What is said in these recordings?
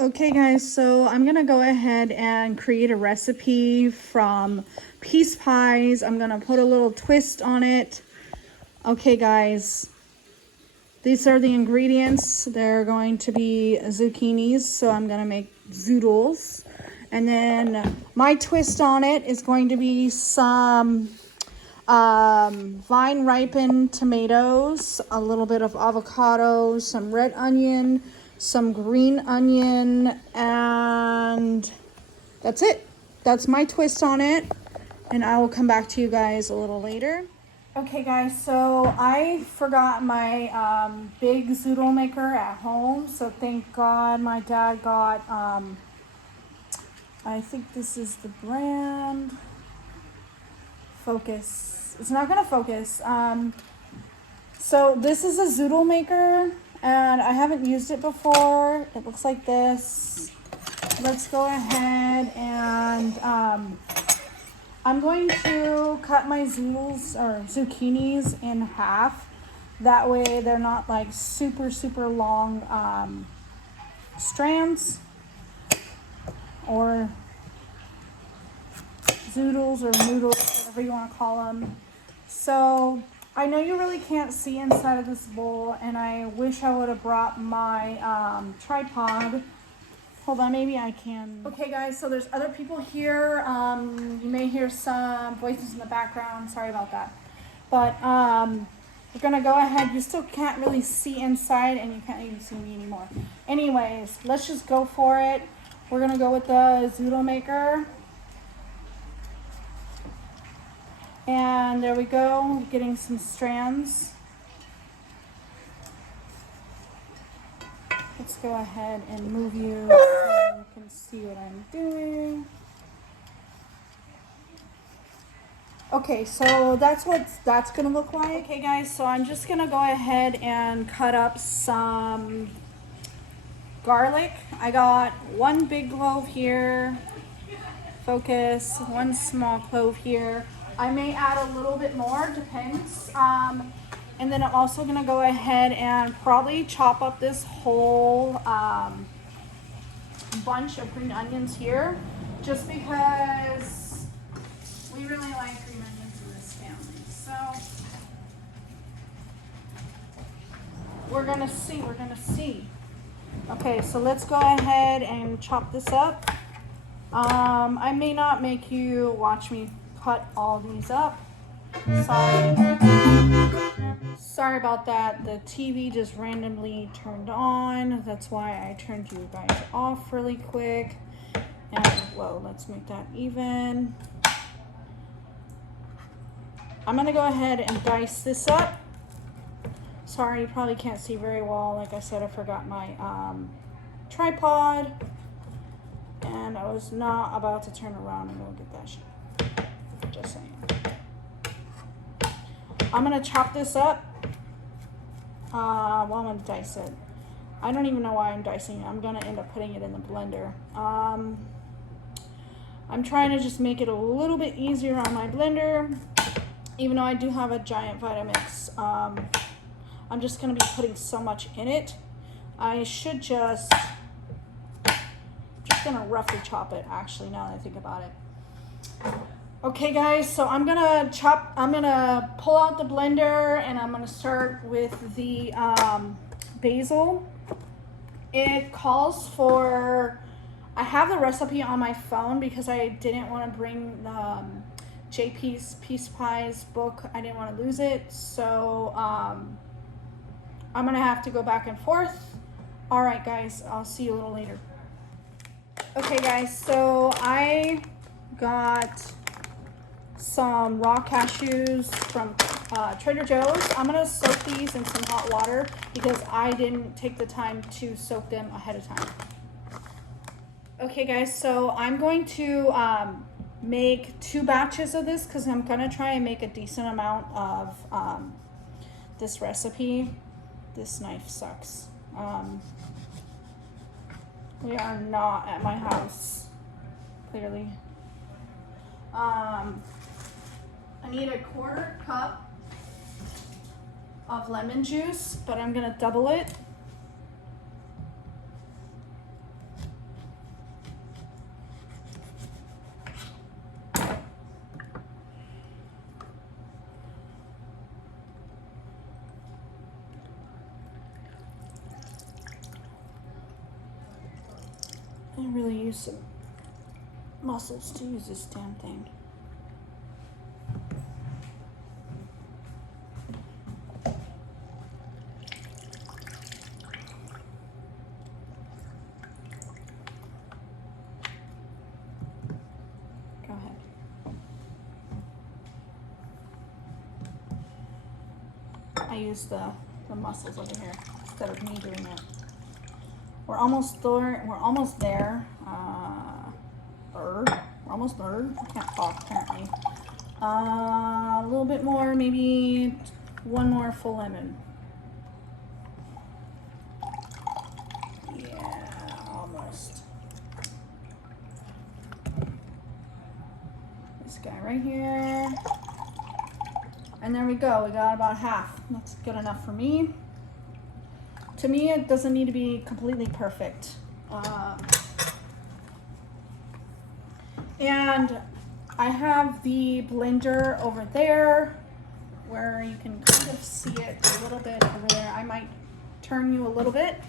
Okay guys, so I'm gonna go ahead and create a recipe from peace pies. I'm gonna put a little twist on it. Okay guys, these are the ingredients. They're going to be zucchinis, so I'm gonna make zoodles. And then my twist on it is going to be some vine ripened tomatoes, a little bit of avocado, some red onion, some green onion, and that's it. That's my twist on it, and I will come back to you guys a little later. Okay guys, so I forgot my big zoodle maker at home, so thank God my dad got, I think this is the brand, Focus. It's not gonna focus. So this is a zoodle maker, and I haven't used it before. It looks like this. Let's go ahead and I'm going to cut my zoodles or zucchinis in half. That way they're not like super long strands or zoodles or noodles, whatever you want to call them. So I know you really can't see inside of this bowl, and I wish I would have brought my tripod. Hold on, maybe I can. Okay guys, so there's other people here. You may hear some voices in the background. Sorry about that. But we're gonna go ahead. You still can't really see inside, and you can't even see me anymore. Anyways, let's just go for it. We're gonna go with the zoodle maker. And there we go, getting some strands. Let's go ahead and move you so you can see what I'm doing. Okay, so that's what that's gonna look like. Okay guys, so I'm just gonna go ahead and cut up some garlic. I got one big clove here, focus, one small clove here. I may add a little bit more, depends. And then I'm also gonna go ahead and probably chop up this whole bunch of green onions here, just because we really like green onions in this family. So we're gonna see. Okay, so let's go ahead and chop this up. I may not make you watch me cut all these up. Sorry about that. The TV just randomly turned on. That's why I turned you guys off really quick. And whoa, let's make that even. I'm gonna go ahead and dice this up. Sorry, you probably can't see very well. Like I said, I forgot my tripod. And I was not about to turn around and go get that shit. Just saying. I'm gonna chop this up. Well, I'm gonna dice it. I don't even know why I'm dicing it. I'm gonna end up putting it in the blender. I'm trying to just make it a little bit easier on my blender, even though I do have a giant Vitamix. I'm just gonna be putting so much in it. I should just gonna roughly chop it, actually, now that I think about it. Okay guys, so I'm gonna pull out the blender, and I'm gonna start with the basil. It calls for, I have the recipe on my phone because I didn't want to bring JP's Peace Pies book. I didn't want to lose it, so I'm gonna have to go back and forth. All right guys, I'll see you a little later. Okay guys, so I got some raw cashews from Trader Joe's. I'm gonna soak these in some hot water because I didn't take the time to soak them ahead of time. Okay guys, so I'm going to make 2 batches of this because I'm gonna try and make a decent amount of this recipe. This knife sucks. We are not at my house, clearly. I need a 1/4 cup of lemon juice, but I'm gonna double it. I really use some muscles to use this damn thing. Go ahead. I use the muscles over here instead of me doing it. We're almost there. We're almost there. We're almost there. I can't talk apparently. A little bit more, maybe one more full lemon. Yeah, almost. This guy right here. And there we go. We got about half. That's good enough for me. To me, it doesn't need to be completely perfect. And I have the blender over there where you can kind of see it a little bit over there. I might turn you a little bit.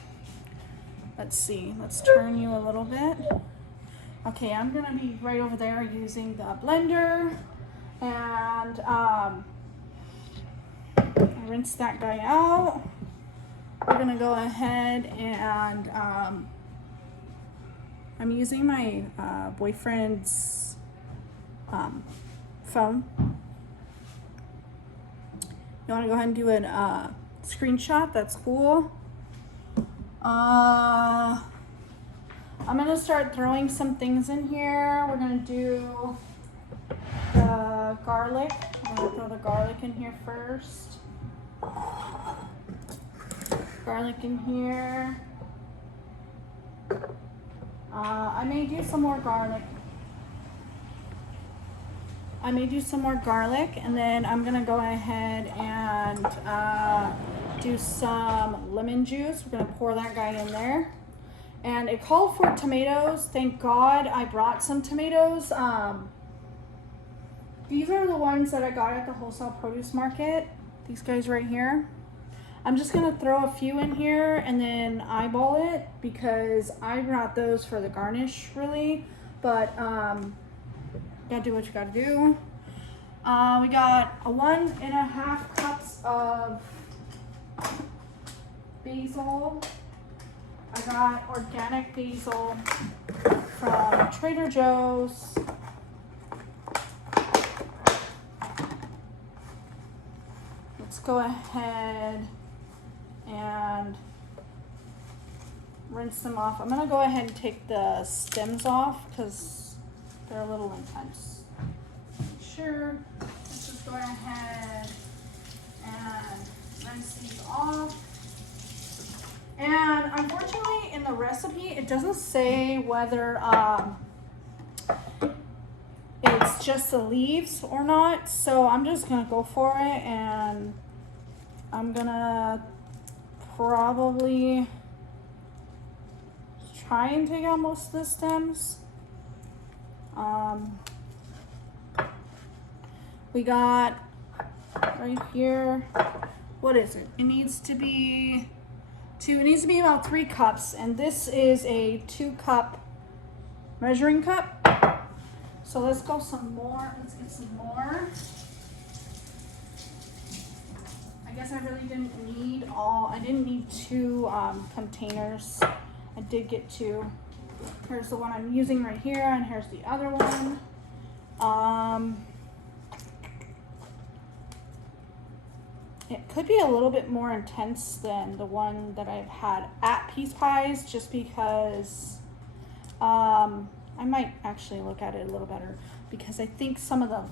Let's see. Let's turn you a little bit. Okay, I'm going to be right over there using the blender. And rinse that guy out. We're gonna go ahead and I'm using my boyfriend's phone. You want to go ahead and do a screenshot? That's cool. I'm gonna start throwing some things in here. We're gonna do the garlic. I'm gonna throw the garlic in here first. Garlic in here. I may do some more garlic. And then I'm gonna go ahead and do some lemon juice. We're gonna pour that guy in there. And it called for tomatoes. Thank God I brought some tomatoes. These are the ones that I got at the wholesale produce market. These guys right here. I'm just gonna throw a few in here and then eyeball it because I brought those for the garnish really, but gotta do what you gotta do. We got 1.5 cups of basil. I got organic basil from Trader Joe's. Let's go ahead and rinse them off. I'm gonna go ahead and take the stems off because they're a little intense. Sure, let's just go ahead and rinse these off. And unfortunately in the recipe, it doesn't say whether it's just the leaves or not. So I'm just gonna go for it and I'm gonna probably try and take out most of the stems. We got right here, what is it? It needs to be about 3 cups, and this is a 2-cup measuring cup. So let's go some more. Let's get some more. I guess I really didn't need I didn't need 2 containers. I did get 2. Here's the one I'm using right here, and here's the other one. It could be a little bit more intense than the one that I've had at Peace Pies, just because I might actually look at it a little better, because I think some of the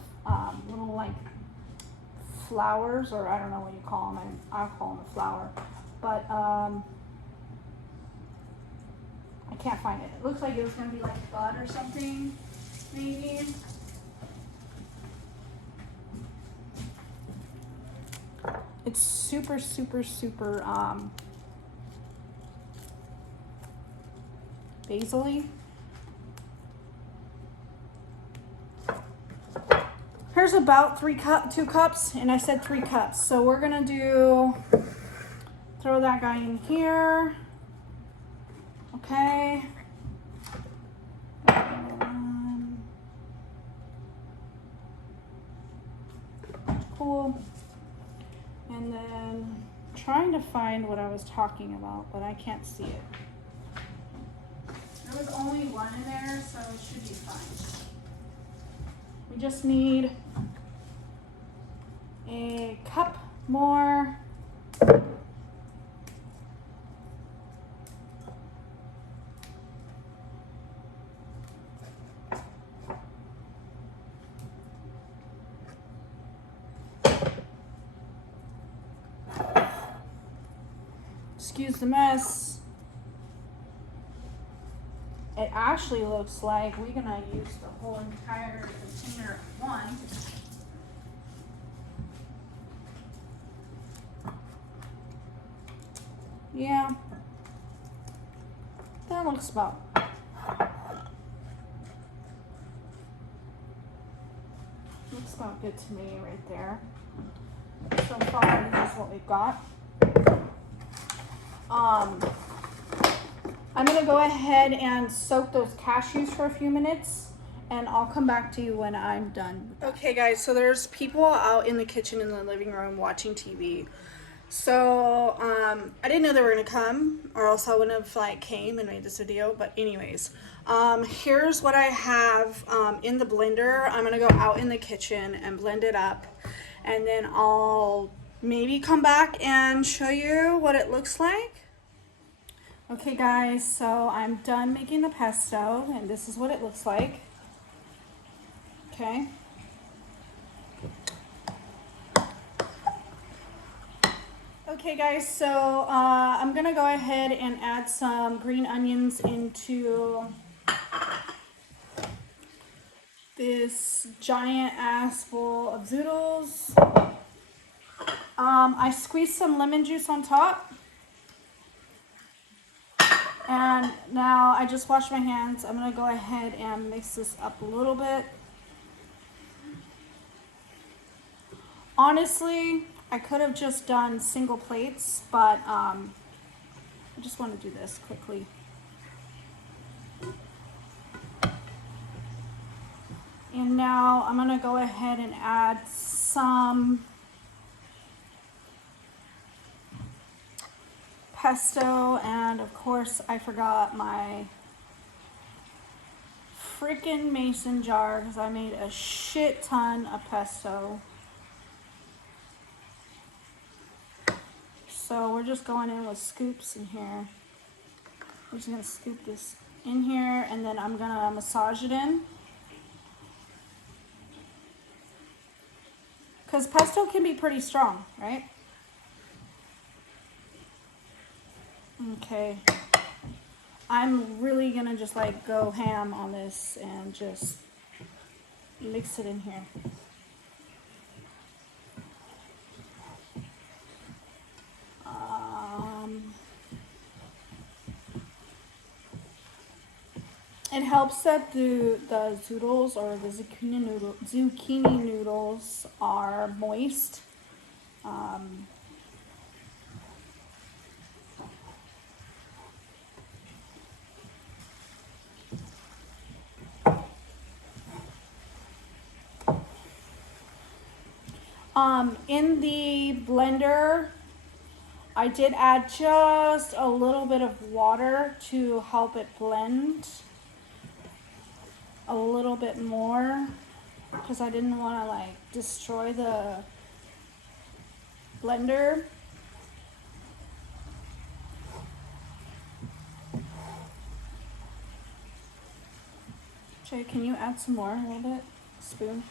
little like flowers, or I don't know what you call them, I'll call them a flower, but I can't find it. It looks like it was going to be like bud or something, maybe. It's super, super, super basil-y. Here's about 2 cups, and I said 3 cups. So we're gonna throw that guy in here. Okay. find what I was talking about, but I can't see it. There was only one in there, so it should be fine. We just need a cup more. Excuse the mess. It actually looks like we're gonna use the whole entire container at once. Yeah, that looks about. Looks about good to me right there. So far, this is what we've got. I'm gonna go ahead and soak those cashews for a few minutes, and I'll come back to you when I'm done. Okay guys, so there's people out in the kitchen in the living room watching TV. So I didn't know they were gonna come, or else I wouldn't have like came and made this video. But anyways, here's what I have in the blender. I'm gonna go out in the kitchen and blend it up, and then I'll maybe come back and show you what it looks like. Okay guys, so I'm done making the pesto, and this is what it looks like. Okay. Okay guys, so I'm gonna go ahead and add some green onions into this giant ass bowl of zoodles. I squeezed some lemon juice on top. And now I just washed my hands. I'm gonna go ahead and mix this up a little bit. Honestly, I could have just done single plates, but I just want to do this quickly. And now I'm gonna go ahead and add some pesto, and of course I forgot my freaking mason jar because I made a shit ton of pesto. So we're just going in with scoops in here. We're just gonna scoop this in here, and then I'm gonna massage it in. Because pesto can be pretty strong, right? Okay. I'm really gonna just like go ham on this and just mix it in here. It helps that the zoodles, or the zucchini noodles are moist. In the blender, I did add just a little bit of water to help it blend a little bit more, because I didn't want to like destroy the blender. Jay, can you add some more a little bit? Spoon.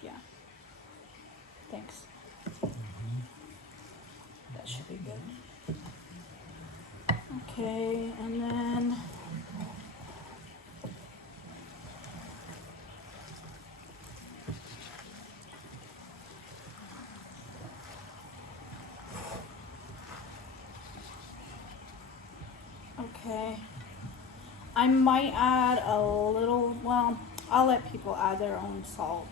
Yeah. Thanks. That should be good. Okay, and then I might add a little, well, I'll let people add their own salt.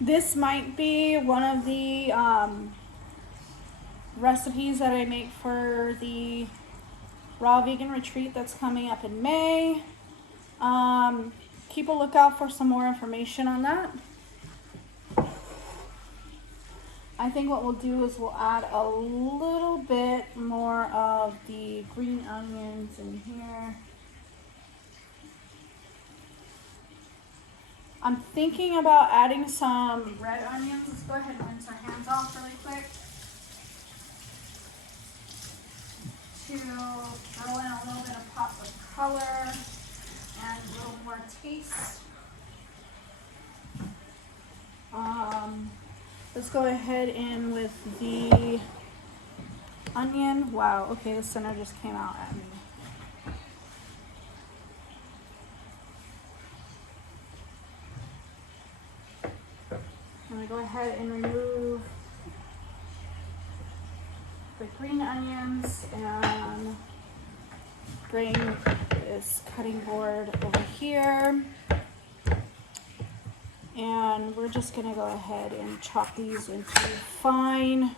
This might be one of the recipes that I make for the raw vegan retreat that's coming up in May. Keep a lookout for some more information on that. I think what we'll do is we'll add a little bit more of the green onions in here. I'm thinking about adding some red onions. Let's go ahead and rinse our hands off really quick to throw in a little bit of pop of color and a little more taste. Let's go ahead in with the onion. Wow, okay, the center just came out at me. I'm going to go ahead and remove the green onions and bring this cutting board over here. And we're just going to go ahead and chop these into fine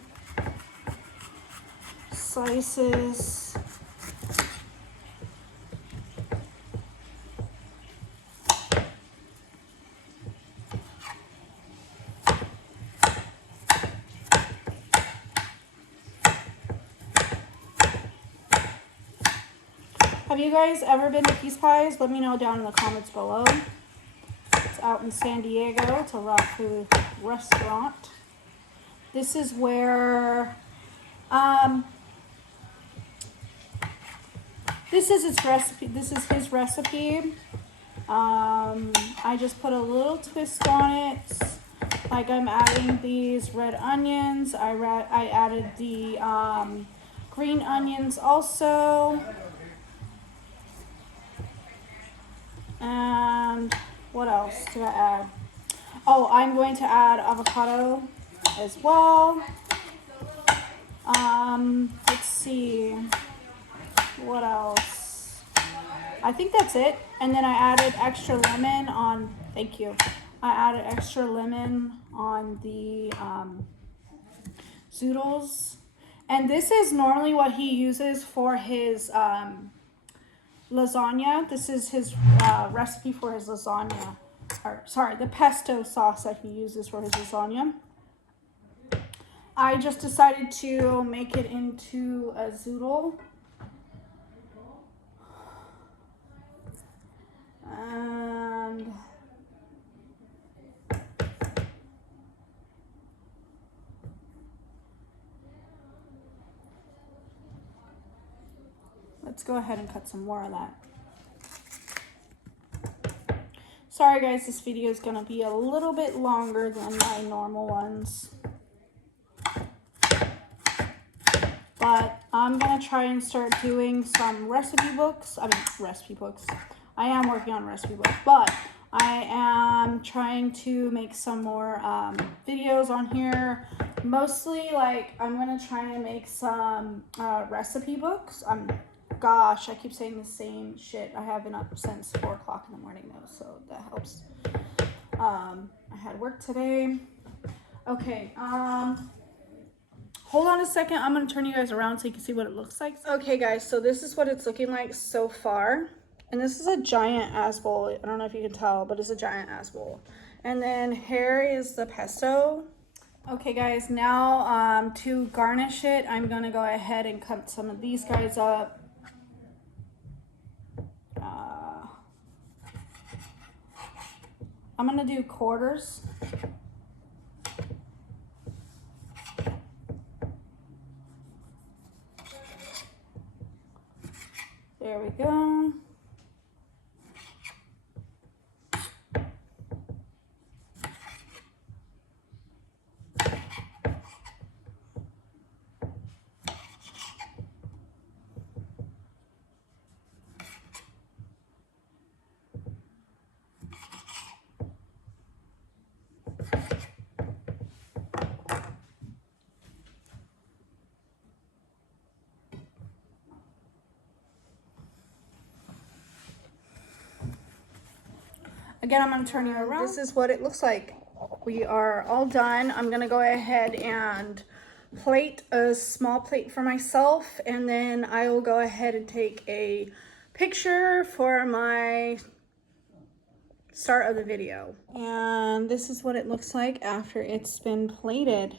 slices. Have you guys ever been to Peace Pies? Let me know down in the comments below. It's out in San Diego. It's a raw food restaurant. This is where, this is its recipe. This is his recipe. I just put a little twist on it. Like I'm adding these red onions. I added the green onions also. And what else do I add? Oh, I'm going to add avocado as well. Let's see. What else? I think that's it. And then I added extra lemon on, thank you. I added extra lemon on the zoodles. And this is normally what he uses for his lasagna. This is his recipe for his lasagna. Or, sorry, the pesto sauce that he uses for his lasagna. I just decided to make it into a zoodle. And let's go ahead and cut some more of that. Sorry guys, this video is going to be a little bit longer than my normal ones. But I'm going to try and start doing some recipe books. I am working on recipe books, but I am trying to make some more videos on here. Mostly, like, I'm going to try and make some recipe books. Gosh, I keep saying the same shit. I have been up since 4 o'clock in the morning, though, so that helps. I had work today. Okay, hold on a second. I'm going to turn you guys around so you can see what it looks like. Okay, guys, so this is what it's looking like so far. And this is a giant ass bowl. I don't know if you can tell, but it's a giant ass bowl. And then here is the pesto. Okay, guys, now to garnish it, I'm going to go ahead and cut some of these guys up. I'm going to do quarters. There we go. Again, I'm going to turn you around. This is what it looks like. We are all done. I'm going to go ahead and plate, a small plate for myself, and then I will go ahead and take a picture for my start of the video. And this is what it looks like after it's been plated.